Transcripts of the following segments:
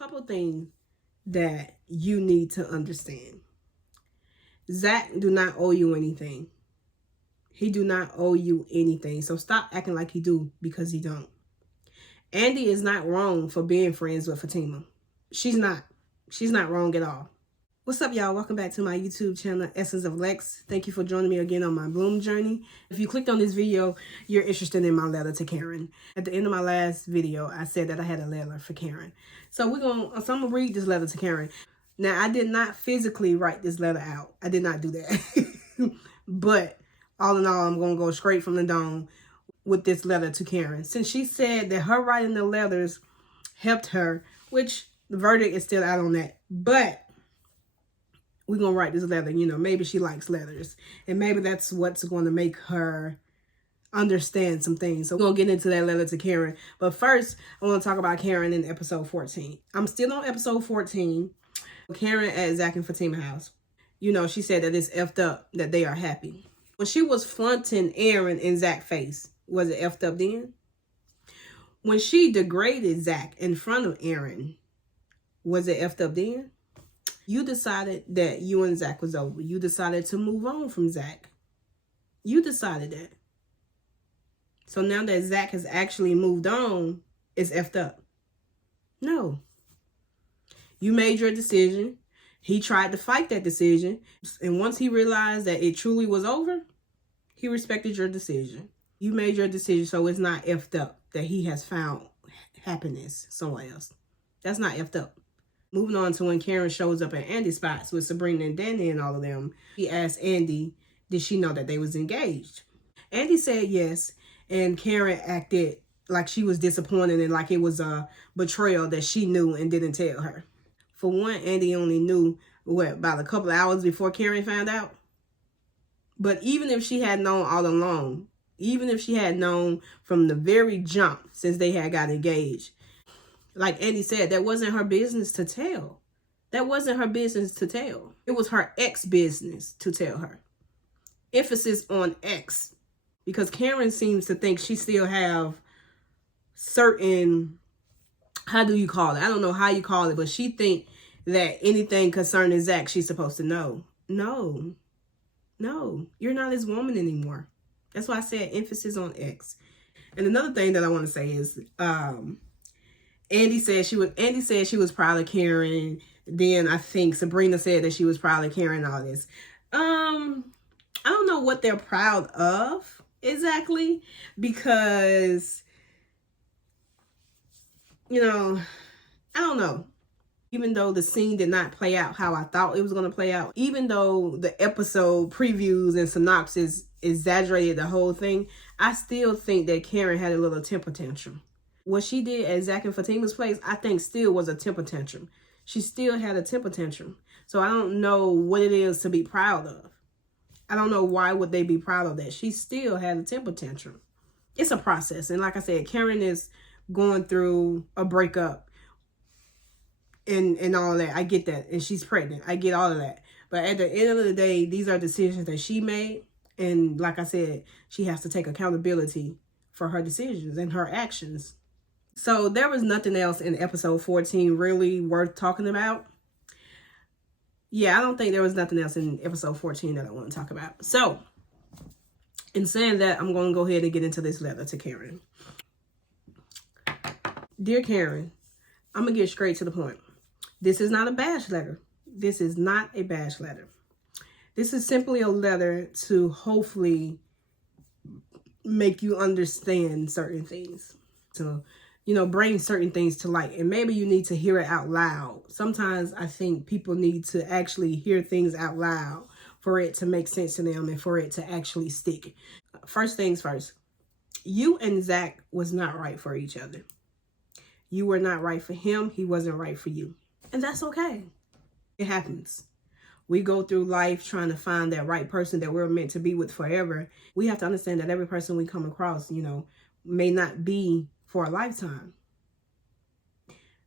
Couple things that you need to understand. Zach do not owe you anything. He do not owe you anything. So stop acting like he do, because he don't. Andy is not wrong for being friends with Fatima. She's not. She's not wrong at all. What's up, y'all? Welcome back to my YouTube channel, Essence of Lex. Thank you for joining me again on my bloom journey. If you clicked on this video, you're interested in my letter to Karen. At the end of my last video, I said that I had a letter for Karen. So I'm gonna read this letter to Karen. Now, I did not physically write this letter out. I did not do that. But all in all, I'm gonna go straight from the dome with this letter to Karen. Since she said that her writing the letters helped her, which the verdict is still out on that. But we're going to write this letter. You know, maybe she likes letters. And maybe that's what's going to make her understand some things. So we're going to get into that letter to Karen. But first, I want to talk about Karen in episode 14. I'm still on episode 14. Karen at Zach and Fatima house. You know, she said that it's effed up that they are happy. When she was flaunting Aaron in Zach's face, was it effed up then? When she degraded Zach in front of Aaron, was it effed up then? You decided that you and Zach was over. You decided to move on from Zach. You decided that. So now that Zach has actually moved on, it's effed up. No. You made your decision. He tried to fight that decision. And once he realized that it truly was over, he respected your decision. You made your decision, so it's not effed up that he has found happiness somewhere else. That's not effed up. Moving on to when Karen shows up at Andy's spots with Sabrina and Danny and all of them. He asked Andy, did she know that they was engaged? Andy said yes, and Karen acted like she was disappointed and like it was a betrayal that she knew and didn't tell her. For one, Andy only knew, about a couple of hours before Karen found out? But even if she had known all along, even if she had known from the very jump since they had got engaged, like Andy said, that wasn't her business to tell. That wasn't her business to tell. It was her ex business to tell her. Emphasis on ex. Because Karen seems to think she still have certain, how do you call it? I don't know how you call it, but she think that anything concerning Zach, she's supposed to know. No. No. You're not his woman anymore. That's why I said emphasis on ex. And another thing that I want to say is, Andy said she was proud of Karen. Then I think Sabrina said that she was proud of Karen and all this. I don't know what they're proud of exactly, because, you know, I don't know. Even though the scene did not play out how I thought it was going to play out, even though the episode previews and synopsis exaggerated the whole thing, I still think that Karen had a little temper tantrum. What she did at Zach and Fatima's place, I think still was a temper tantrum. She still had a temper tantrum. So I don't know what it is to be proud of. I don't know why would they be proud of that. She still had a temper tantrum. It's a process. And like I said, Karen is going through a breakup and all that. I get that. And she's pregnant. I get all of that. But at the end of the day, these are decisions that she made. And like I said, she has to take accountability for her decisions and her actions. So there was nothing else in episode 14 really worth talking about. Yeah, I don't think there was nothing else in episode 14 that I want to talk about. So, in saying that, I'm going to go ahead and get into this letter to Karen. Dear Karen, I'm going to get straight to the point. This is not a bash letter. This is not a bash letter. This is simply a letter to hopefully make you understand certain things. So, you know, bring certain things to light. And maybe you need to hear it out loud. Sometimes I think people need to actually hear things out loud for it to make sense to them and for it to actually stick. First things first, you and Zach was not right for each other. You were not right for him. He wasn't right for you. And that's okay. It happens. We go through life trying to find that right person that we're meant to be with forever. We have to understand that every person we come across, you know, may not be for a lifetime.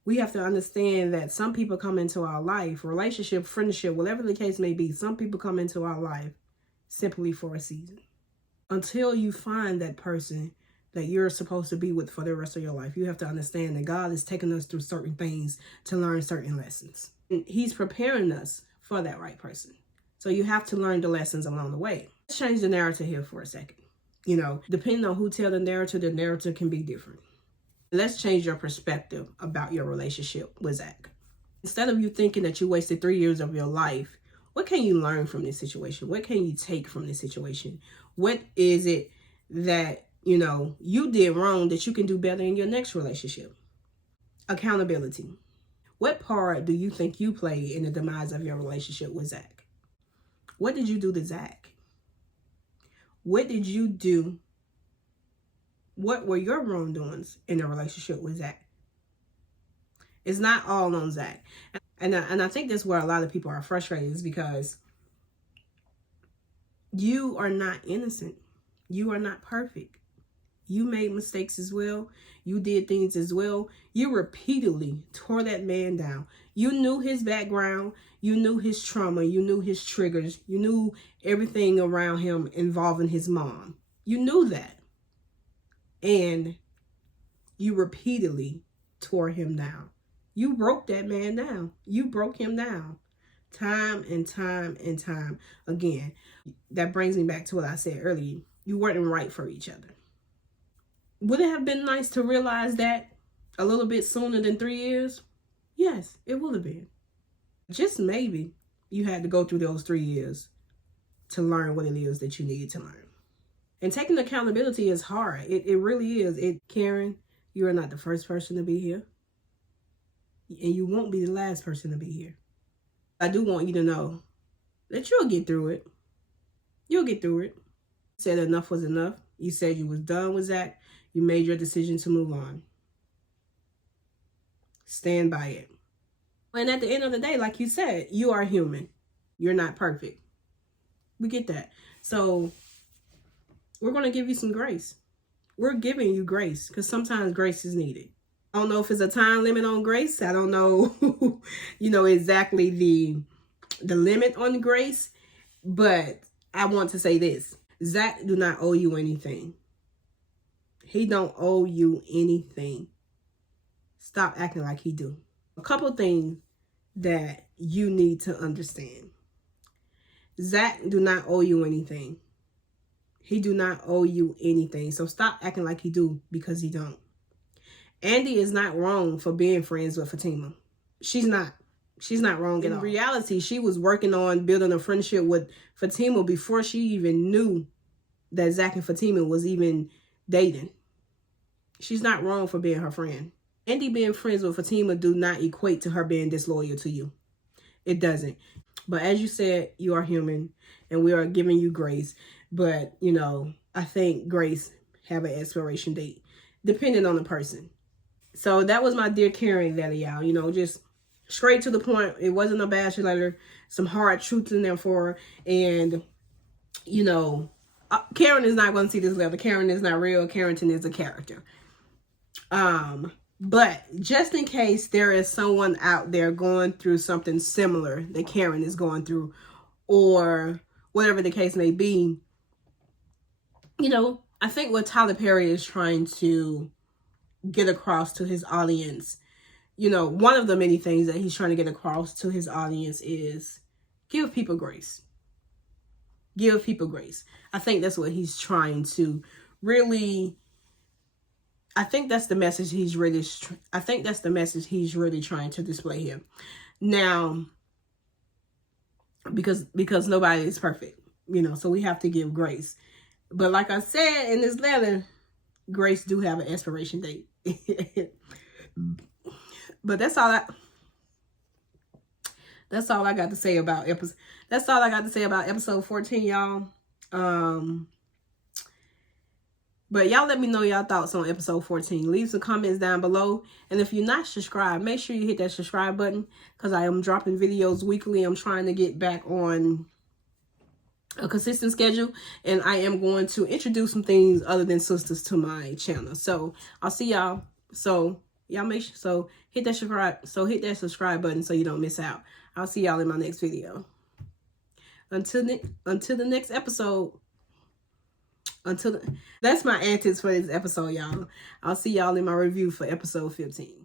We have to understand that some people come into our life, relationship, friendship, whatever the case may be, some people come into our life simply for a season. Until you find that person that you're supposed to be with for the rest of your life. You have to understand that God is taking us through certain things to learn certain lessons. And He's preparing us for that right person. So you have to learn the lessons along the way. Let's change the narrative here for a second. You know, depending on who tells the narrative can be different. Let's change your perspective about your relationship with Zach. Instead of you thinking that you wasted 3 years of your life, what can you learn from this situation? What can you take from this situation? What is it that, you know, you did wrong that you can do better in your next relationship? Accountability. What part do you think you played in the demise of your relationship with Zach? What did you do to Zach? What did you do? What were your wrongdoings in the relationship with Zach? It's not all on Zach. And I think that's where a lot of people are frustrated, is because you are not innocent. You are not perfect. You made mistakes as well. You did things as well. You repeatedly tore that man down. You knew his background. You knew his trauma. You knew his triggers. You knew everything around him involving his mom. You knew that. And you repeatedly tore him down. You broke that man down. You broke him down. Time and time and time again. That brings me back to what I said earlier. You weren't right for each other. Would it have been nice to realize that a little bit sooner than 3 years? Yes, it would have been. Just maybe you had to go through those 3 years to learn what it is that you needed to learn. And taking accountability is hard. It really is. Karen, you are not the first person to be here. And you won't be the last person to be here. I do want you to know that you'll get through it. You'll get through it. You said enough was enough. You said you was done with Zach. You made your decision to move on. Stand by it. And at the end of the day, like you said, you are human. You're not perfect. We get that. So we're going to give you some grace. We're giving you grace because sometimes grace is needed. I don't know if it's a time limit on grace. I don't know, exactly the limit on grace. But I want to say this. Zach do not owe you anything. He don't owe you anything. Stop acting like he do. A couple things that you need to understand. Zach do not owe you anything. He do not owe you anything. So stop acting like he do, because he don't. Andy is not wrong for being friends with Fatima. She's not. She's not wrong at all. In reality, she was working on building a friendship with Fatima before she even knew that Zach and Fatima was even dating. She's not wrong for being her friend. Andy being friends with Fatima do not equate to her being disloyal to you. It doesn't. But as you said, you are human and we are giving you grace. But, I think grace have an expiration date depending on the person. So that was my Dear Karen letter, y'all. Just straight to the point. It wasn't a bashing letter. Some hard truths in there for her. And, Karen is not going to see this letter. Karen is not real. Carrington is a character. But just in case there is someone out there going through something similar that Karen is going through, or whatever the case may be, I think what Tyler Perry is trying to get across to his audience, one of the many things that he's trying to get across to his audience is give people grace. Give people grace. I think that's what he's trying to really, I think that's the message he's really trying to display here. Now, because nobody is perfect, so we have to give grace. But like I said in this letter, grace do have an expiration date. But that's all I got to say about episode 14, y'all. But y'all let me know y'all thoughts on episode 14. Leave some comments down below. And if you're not subscribed, make sure you hit that subscribe button, because I am dropping videos weekly. I'm trying to get back on a consistent schedule, and I am going to introduce some things other than Sistas to my channel. So I'll see y'all. So y'all make sure, hit that subscribe button so you don't miss out. I'll see y'all in my next video. Until the next episode, That's my antics for this episode, y'all. I'll see y'all in my review for episode 15.